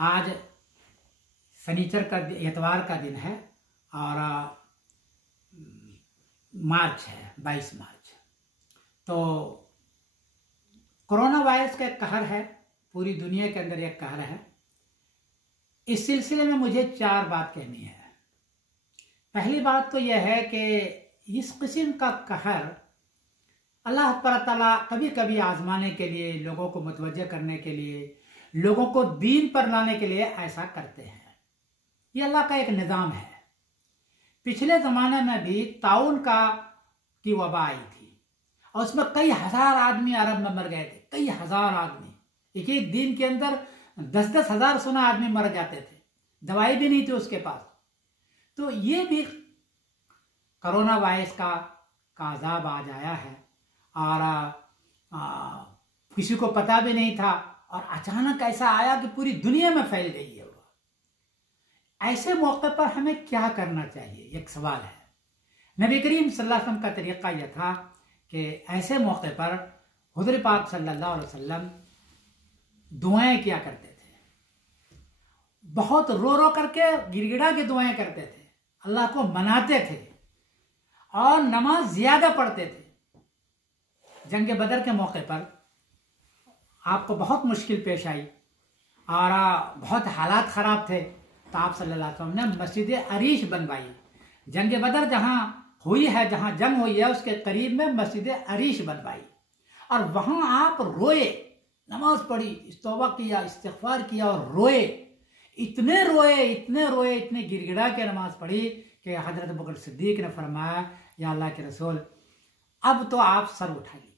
आज शनिचर का इतवार का दिन है और मार्च है, 22 मार्च। तो कोरोना वायरस का एक कहर है, पूरी दुनिया के अंदर एक कहर है। इस सिलसिले में मुझे 4 बात कहनी है। पहली बात तो यह है कि इस किस्म का कहर अल्लाह ताला कभी कभी आजमाने के लिए, लोगों को मुतवज्जह करने के लिए, लोगों को दीन पर लाने के लिए ऐसा करते हैं। ये अल्लाह का एक निज़ाम है। पिछले ज़माने में भी ताउन की वबा आई थी और उसमें कई हजार आदमी अरब में मर गए थे, कई हजार आदमी। एक एक दिन के अंदर 10-10 हजार सुना आदमी मर जाते थे, दवाई भी नहीं थी उसके पास। तो ये भी कोरोना वायरस का अज़ाब आ जाया है और किसी को पता भी नहीं था और अचानक ऐसा आया कि पूरी दुनिया में फैल गई है। ऐसे मौके पर हमें क्या करना चाहिए, एक सवाल है। नबी करीम सल्लल्लाहु अलैहि वसल्लम का तरीका यह था कि ऐसे मौके पर हुज़ूर पाक सल्लल्लाहु अलैहि वसल्लम दुआएं किया करते थे। बहुत रो रो करके गिड़गिड़ा के दुआएं करते थे, अल्लाह को मनाते थे और नमाज ज्यादा पढ़ते थे। जंग बदर के मौके पर आपको बहुत मुश्किल पेश आई और बहुत हालात खराब थे, तो आप सल्लल्लाहु अलैहि वसल्लम ने मस्जिद अरीश बनवाई। जंग बदर जहां हुई है, जहां जंग हुई है, उसके करीब में मस्जिद अरीश बनवाई और वहां आप रोए, नमाज पढ़ी, तौबा किया, इस्तिग़फ़ार किया और रोए। इतने रोए, इतने गिड़गिड़ा के नमाज पढ़ी कि हजरत अबू बकर सिद्दीक ने फरमाया, या अल्लाह के रसूल, अब तो आप सर उठा लीजिए।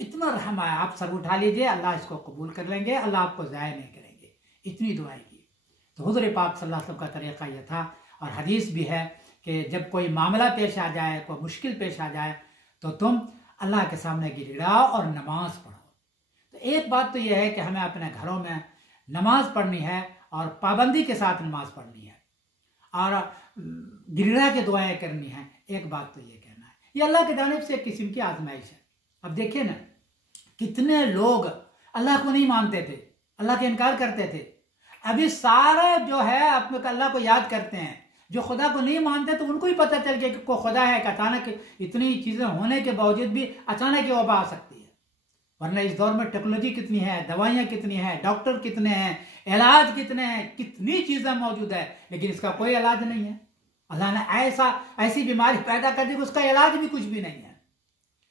इतना रहम आया, आप सर उठा लीजिए, अल्लाह इसको कबूल कर लेंगे, अल्लाह आपको ज़ाया नहीं करेंगे। इतनी दुआएं की। तो हुज़ूर पाक सल्लल्लाहु अलैहि वसल्लम का तरीक़ा यह था और हदीस भी है कि जब कोई मामला पेश आ जाए, कोई मुश्किल पेश आ जाए, तो तुम अल्लाह के सामने गिड़गिड़ाओ और नमाज पढ़ो। तो एक बात तो यह है कि हमें अपने घरों में नमाज पढ़नी है और पाबंदी के साथ नमाज पढ़नी है और गिड़गिड़ा के दुआएं करनी है। एक बात तो ये कहना है, ये अल्लाह की जानिब से एक किस्म की आजमाइश है। अब देखिए ना, कितने लोग अल्लाह को नहीं मानते थे, अल्लाह के इनकार करते थे। अभी सारे जो है अपने अल्लाह को याद करते हैं। जो खुदा को नहीं मानते तो उनको ही पता चल गया कि कोई खुदा है, कि अचानक इतनी चीजें होने के बावजूद भी अचानक ये वबा आ सकती है। वरना इस दौर में टेक्नोलॉजी कितनी है, दवाइयां कितनी है, डॉक्टर कितने हैं, इलाज कितने हैं, कितनी चीजें मौजूद है, लेकिन इसका कोई इलाज नहीं है। अल्लाह ने ऐसी बीमारी पैदा कर दी कि उसका इलाज भी कुछ भी नहीं है।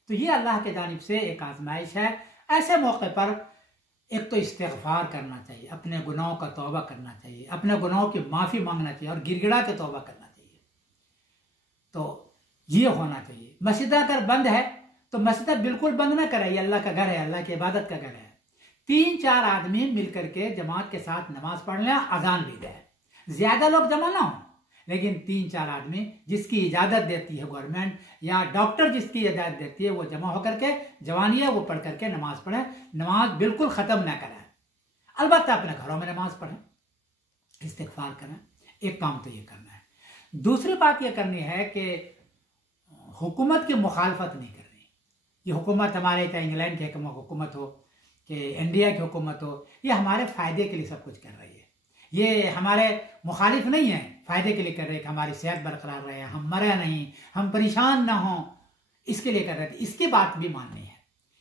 तो ये अल्लाह के जानिब से एक आजमाइश है। ऐसे मौके पर एक तो इस्तिग़फ़ार करना चाहिए, अपने गुनाहों का तौबा करना चाहिए, अपने गुनाहों की माफ़ी मांगना चाहिए और गिड़गिड़ा के तौबा करना चाहिए। तो ये होना चाहिए। मस्जिद अगर बंद है तो मस्जिद बिल्कुल बंद ना करें, ये अल्लाह का घर है, अल्लाह की इबादत का घर है। 3-4 आदमी मिलकर के जमात के साथ नमाज पढ़ लें, अजान भी दे, ज्यादा लोग जमा ना हो, लेकिन 3-4 आदमी जिसकी इजाजत देती है गवर्नमेंट या डॉक्टर जिसकी इजाजत देती है, वो जमा होकर के जवानिया वो पढ़ करके नमाज पढ़े। नमाज बिल्कुल खत्म ना करें, अलबत्ता अपने घरों में नमाज पढ़ें, इस्तिग़फ़ार करें। एक काम तो ये करना है। दूसरी बात ये करनी है कि हुकूमत की मुखालफत नहीं करनी। ये हुकूमत हमारे, चाहे इंग्लैंड की हुकूमत हो कि इंडिया की हुकूमत हो, ये हमारे फायदे के लिए सब कुछ कर रही है। ये हमारे मुखालिफ नहीं है, फायदे के लिए कर रहे हैं कि हमारी सेहत बरकरार रहे, हम मरे नहीं, हम परेशान ना हो, इसके लिए कर रहे थे। इसकी बात भी माननी है।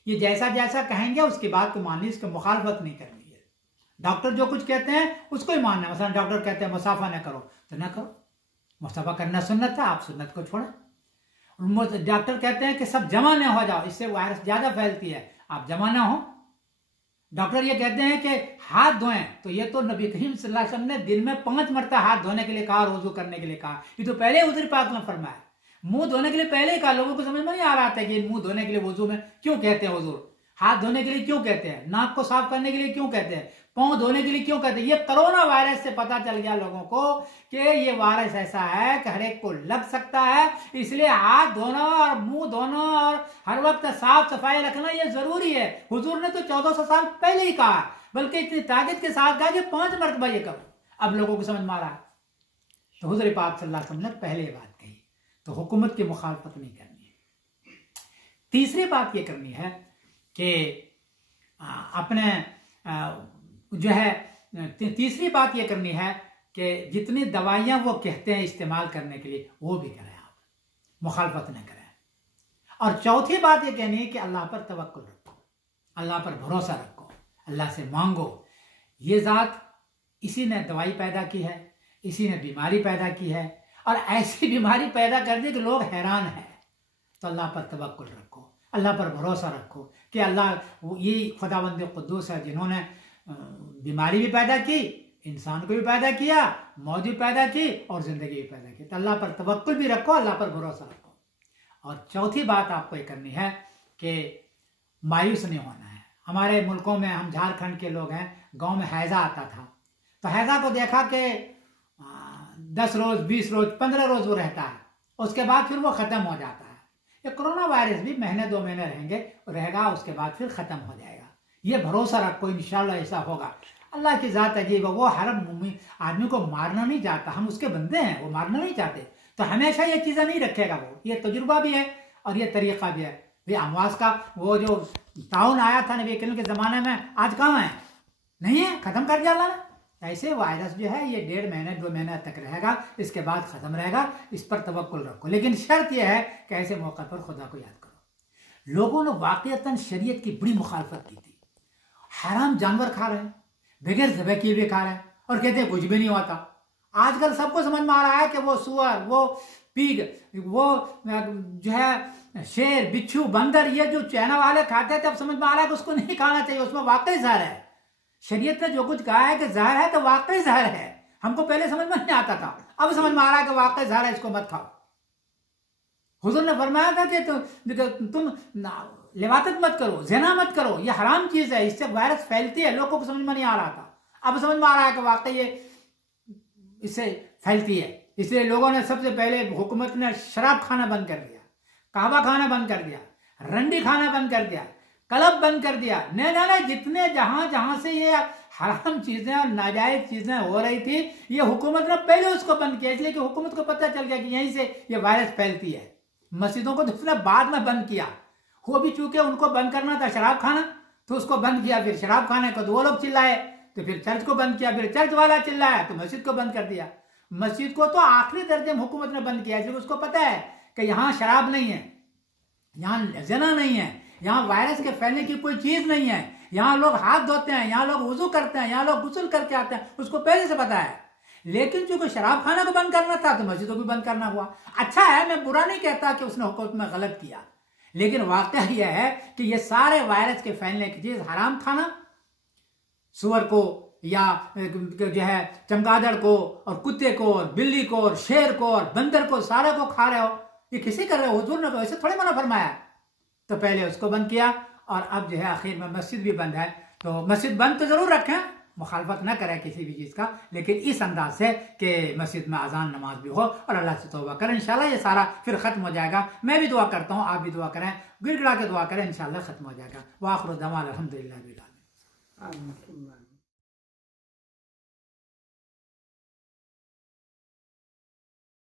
ये जैसा जैसा कहेंगे उसकी बात को माननी, इसकी मुखालफत नहीं करनी है। डॉक्टर जो कुछ कहते हैं उसको ही मानना है। मसलन डॉक्टर कहते हैं मुसाफा न करो तो न करो, मुसाफा करना सुन्नत है, आप सुन्नत को छोड़ो। डॉक्टर कहते हैं कि सब जमा न हो जाओ, इससे वायरस ज्यादा फैलती है, आप जमा ना हो। डॉक्टर ये कहते हैं कि हाथ धोएं, तो ये तो नबी करीम सल्लल्लाहु अलैहि वसल्लम ने दिन में 5 मरतबा हाथ धोने के लिए कहा, वुजू करने के लिए कहा। ये तो पहले हुज़ूर पाक ने फरमाया। मुंह धोने के लिए पहले ही कहा। लोगों को समझ में नहीं आ रहा था कि मुंह धोने के लिए वुजू में क्यों कहते हैं हुजूर, हाथ धोने के लिए क्यों कहते हैं, नाक को साफ करने के लिए क्यों कहते हैं, पांव धोने के लिए क्यों कहते हैं। ये कोरोना वायरस से पता चल गया लोगों को कि ये वायरस ऐसा है कि हर एक को लग सकता है, इसलिए हाथ धोना और मुंह धोना और हर वक्त साफ सफाई रखना ये जरूरी है। हुजूर ने तो 1400 साल पहले ही कहा, बल्कि इतनी ताकत के साथ कहा कि 5 मरतबा ये करो। अब लोगों को समझ में आ रहा है। तो हुजूर पाक सल्लल्लाहु अलैहि वसल्लम ने पहले बात कही, तो हुकूमत की मुखालफत नहीं करनी है। तीसरी बात ये करनी है कि अपने जो है तीसरी बात ये करनी है कि जितनी दवाइयां वो कहते हैं इस्तेमाल करने के लिए वो भी करें, आप मुखालफत न करें। और चौथी बात ये कहनी है कि अल्लाह पर तवक्कुल रखो, अल्लाह पर भरोसा रखो, अल्लाह से मांगो। ये ज़ात इसी ने दवाई पैदा की है, इसी ने बीमारी पैदा की है, और ऐसी बीमारी पैदा कर दी कि लोग हैरान हैं। तो अल्लाह पर तवक्कुल रखो, अल्लाह पर भरोसा रखो कि अल्लाह ये खुदावंद कुद्दूस है जिन्होंने बीमारी भी पैदा की, इंसान को भी पैदा किया, मौत भी पैदा की और ज़िंदगी भी पैदा की। तो अल्लाह पर तवक्कुल भी रखो, अल्लाह पर भरोसा रखो। और चौथी बात आपको ये करनी है कि मायूस नहीं होना है। हमारे मुल्कों में, हम झारखंड के लोग हैं, गांव में हैज़ा आता था, तो हैज़ा को देखा कि 10 रोज़, 20 रोज़, 15 रोज़ वो रहता है, उसके बाद फिर वो ख़त्म हो जाता है। ये कोरोना वायरस भी महीने 2 महीने रहेगा, उसके बाद फिर ख़त्म हो जाएगा। ये भरोसा रखो, इंशाल्लाह ऐसा होगा। अल्लाह की ज़ात अजीब है, वो हर आदमी को मारना नहीं चाहता, हम उसके बंदे हैं, वो मारना नहीं चाहते, तो हमेशा ये चीज़ें नहीं रखेगा वो। ये तजुर्बा भी है और ये तरीक़ा भी है। भाई अमवास का वो जो ताउन आया था नबी करीम के ज़माने में, आज कहाँ है? नहीं है, ख़त्म कर दिया अल्लाह ने। ऐसे वायरस जो है ये 1.5 महीने 2 महीने तक रहेगा, इसके बाद ख़त्म रहेगा। इस पर तवक्कुल रखो, लेकिन शर्त यह है कि ऐसे मौके पर खुदा को याद करो। लोगों ने वाक़ईतन शरीयत की बड़ी मुखालफत की थी, हराम जानवर खा रहे हैं, बगैर ज़बह किए भी खा रहे हैं और कहते हैं कुछ भी नहीं होता। आजकल सबको समझ में आ रहा है कि वो सुअर, वो पीग, वो जो है शेर, बिच्छू, बंदर, ये जो चाइना वाले खाते थे, अब समझ में आ रहा है कि उसको नहीं खाना चाहिए, उसमें वाकई जहर है। शरीयत ने जो कुछ कहा है कि जहर है तो वाकई जहर है। हमको पहले समझ में नहीं आता था, अब समझ में आ रहा है कि वाकई जहर है, इसको मत खाओ। हुजूर ने फरमाया था कि तुम लिवातत मत करो, ज़िना मत करो, ये हराम चीज़ है, इससे वायरस फैलती है। लोगों को समझ में नहीं आ रहा था, अब समझ में आ रहा है कि वाकई ये इससे फैलती है। इसलिए लोगों ने सबसे पहले, हुकूमत ने शराब खाना बंद कर दिया, कहवा खाना बंद कर दिया, रंडी खाना बंद कर दिया, क्लब बंद कर दिया। नहीं, जितने जहां से ये हराम चीजें और नाजायज चीजें हो रही थी, ये हुकूमत ने पहले उसको बंद किया, इसलिए कि हुकूमत को पता चल गया कि यहीं से ये वायरस फैलती है। मस्जिदों को तो उसने बाद में बंद किया, वो भी चूंकि उनको बंद करना था शराब खाना, तो उसको बंद किया। फिर शराब खाने को तो वो लोग चिल्लाए, तो फिर चर्च को बंद किया, फिर चर्च वाला चिल्लाया तो मस्जिद को बंद कर दिया। मस्जिद को तो आखिरी दर्जे में हुकूमत ने बंद किया, इसलिए उसको पता है कि यहाँ शराब नहीं है, यहाँ ज़िना नहीं है, यहाँ वायरस के फैलने की कोई चीज नहीं है, यहाँ लोग हाथ धोते हैं, यहाँ लोग वुजू करते हैं, यहाँ लोग गुस्ल करके आते हैं, उसको पहले से पता है। लेकिन चूंकि शराब खाना को बंद करना था तो मस्जिदों को भी बंद करना हुआ। अच्छा है, मैं बुरा नहीं कहता कि उसने हुकूमत में गलत किया, लेकिन वाकया यह है कि ये सारे वायरस के फैलने की चीज, हराम खाना, सुअर को या जो है चमगादड़ को और कुत्ते को और बिल्ली को और शेर को और बंदर को, सारे को खा रहे हो, ये किसी कर रहे हो? हुजूर ने तो ऐसे थोड़े मना फरमाया। तो पहले उसको बंद किया और अब जो है आखिर में मस्जिद भी बंद है। तो मस्जिद बंद तो जरूर रखें, मुखालफत ना करें किसी भी चीज़ का, लेकिन इस अंदाज से कि मस्जिद में अजान नमाज भी हो और अल्लाह से तौबा करें। इंशाल्लाह ये सारा फिर ख़त्म हो जाएगा। मैं भी दुआ करता हूँ, आप भी दुआ करें, गिड़गिड़ा के दुआ करें, इंशाल्लाह ख़त्म हो जाएगा। वाखिर दअवाना अल्हम्दुलिल्लाह।